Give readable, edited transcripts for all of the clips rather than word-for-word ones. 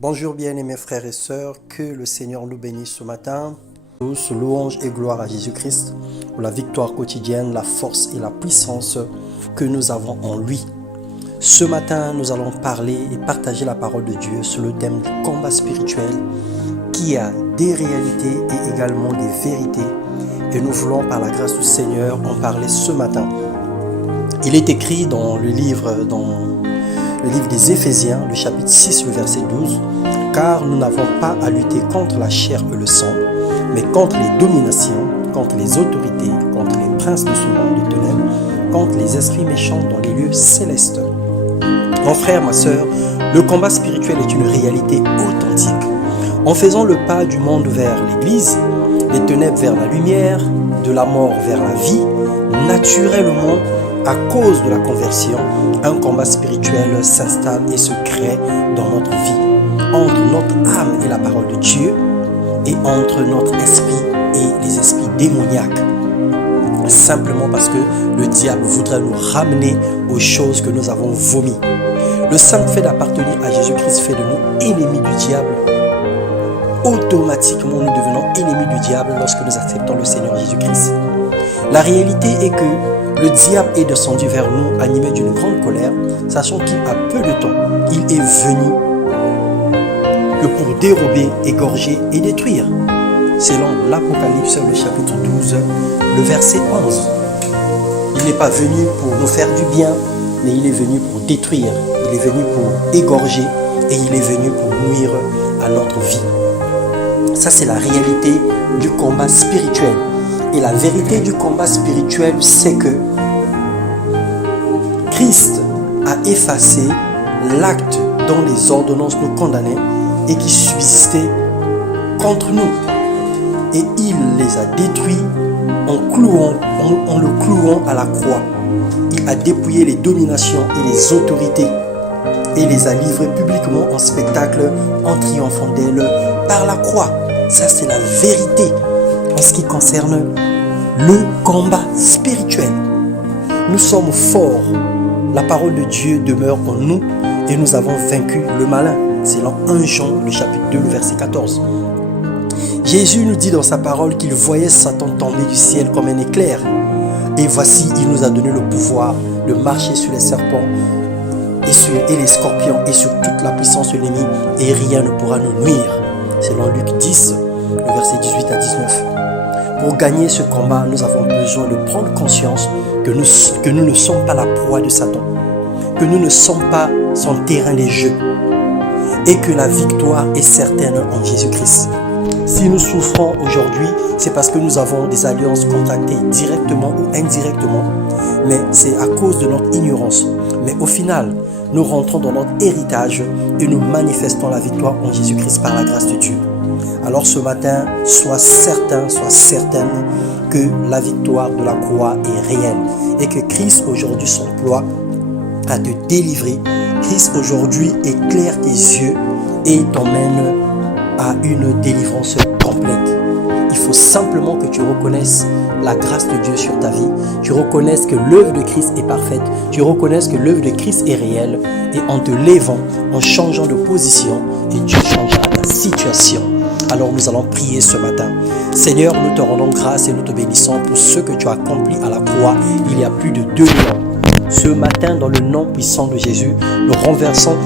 Bonjour bien-aimés frères et sœurs, que le Seigneur nous bénisse ce matin. Tous, louange et gloire à Jésus-Christ pour la victoire quotidienne, la force et la puissance que nous avons en lui. Ce matin, nous allons parler et partager la parole de Dieu sur le thème du combat spirituel qui a des réalités et également des vérités. Et nous voulons par la grâce du Seigneur en parler ce matin. Il est écrit dans le livre des Éphésiens, le chapitre 6, le verset 12, « Car nous n'avons pas à lutter contre la chair et le sang, mais contre les dominations, contre les autorités, contre les princes de ce monde de ténèbres, contre les esprits méchants dans les lieux célestes. » Mon frère, ma sœur, le combat spirituel est une réalité authentique. En faisant le pas du monde vers l'Église, des ténèbres vers la lumière, de la mort vers la vie, naturellement, à cause de la conversion, un combat spirituel s'installe et se crée dans notre vie, entre notre âme et la parole de Dieu, et entre notre esprit et les esprits démoniaques. Simplement parce que le diable voudrait nous ramener aux choses que nous avons vomies. Le simple fait d'appartenir à Jésus-Christ fait de nous ennemis du diable. Automatiquement, nous devenons ennemis du diable lorsque nous acceptons le Seigneur Jésus-Christ. La réalité est que le diable est descendu vers nous animé d'une grande colère, sachant qu'il a peu de temps. Il est venu que pour dérober, égorger et détruire. Selon l'Apocalypse, le chapitre 12, le verset 11. Il n'est pas venu pour nous faire du bien, mais il est venu pour détruire. Il est venu pour égorger et il est venu pour nuire à notre vie. Ça, c'est la réalité du combat spirituel. Et la vérité du combat spirituel, c'est que Christ a effacé l'acte dont les ordonnances nous condamnaient et qui subsistait contre nous. Et il les a détruits en le clouant à la croix. Il a dépouillé les dominations et les autorités et les a livrées publiquement en spectacle en triomphant d'elles par la croix. Ça, c'est la vérité en ce qui concerne le combat spirituel. Nous sommes forts. La parole de Dieu demeure en nous et nous avons vaincu le malin. Selon 1 Jean, le chapitre 2, le verset 14. Jésus nous dit dans sa parole qu'il voyait Satan tomber du ciel comme un éclair. Et voici, il nous a donné le pouvoir de marcher sur les serpents et les scorpions et sur toute la puissance de l'ennemi et rien ne pourra nous nuire. Selon Luc 10, le verset 18 à 19. Pour gagner ce combat, nous avons besoin de prendre conscience que nous ne sommes pas la proie de Satan, que nous ne sommes pas son terrain de jeu et que la victoire est certaine en Jésus-Christ. Si nous souffrons aujourd'hui, c'est parce que nous avons des alliances contractées directement ou indirectement, mais c'est à cause de notre ignorance. Mais au final, nous rentrons dans notre héritage et nous manifestons la victoire en Jésus-Christ par la grâce de Dieu. Alors ce matin, sois certain, sois certaine que la victoire de la croix est réelle et que Christ aujourd'hui s'emploie à te délivrer. Christ aujourd'hui éclaire tes yeux et t'emmène à une délivrance complète. Il faut simplement que tu reconnaisses la grâce de Dieu sur ta vie. Tu reconnaisses que l'œuvre de Christ est parfaite. Tu reconnaisses que l'œuvre de Christ est réelle. Et en te levant, en changeant de position, et Dieu changera ta situation. Alors nous allons prier ce matin. Seigneur, nous te rendons grâce et nous te bénissons pour ce que tu as accompli à la croix il y a plus de 2000 ans. Ce matin, dans le nom puissant de Jésus, nous renversons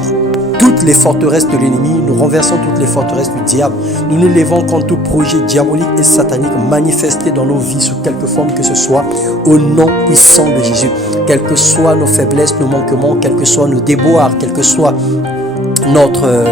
toutes les forteresses de l'ennemi, nous renversons toutes les forteresses du diable. Nous nous levons contre tout projet diabolique et satanique manifesté dans nos vies sous quelque forme que ce soit, au nom puissant de Jésus. Quelles que soient nos faiblesses, nos manquements, quels que soient nos déboires, quelle que soit notre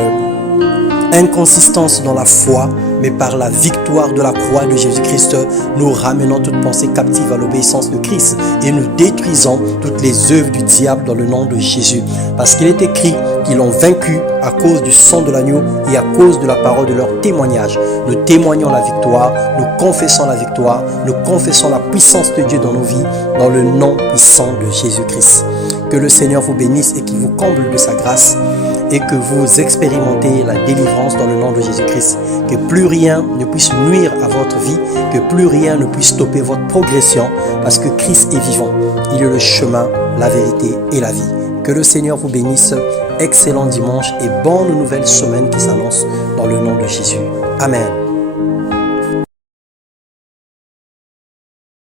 inconsistance dans la foi, mais par la victoire de la croix de Jésus-Christ, nous ramenons toute pensée captive à l'obéissance de Christ et nous détruisons toutes les œuvres du diable dans le nom de Jésus. Parce qu'il est écrit qu'ils l'ont vaincu à cause du sang de l'agneau et à cause de la parole de leur témoignage. Nous témoignons la victoire, nous confessons la victoire, nous confessons la puissance de Dieu dans nos vies, dans le nom puissant de Jésus-Christ. Que le Seigneur vous bénisse et qu'il vous comble de sa grâce et que vous expérimentez la délivrance dans le nom de Jésus-Christ. Que plus rien ne puisse nuire à votre vie, que plus rien ne puisse stopper votre progression, parce que Christ est vivant. Il est le chemin, la vérité et la vie. Que le Seigneur vous bénisse excellent dimanche et bonne nouvelle semaine qui s'annonce dans le nom de Jésus. Amen.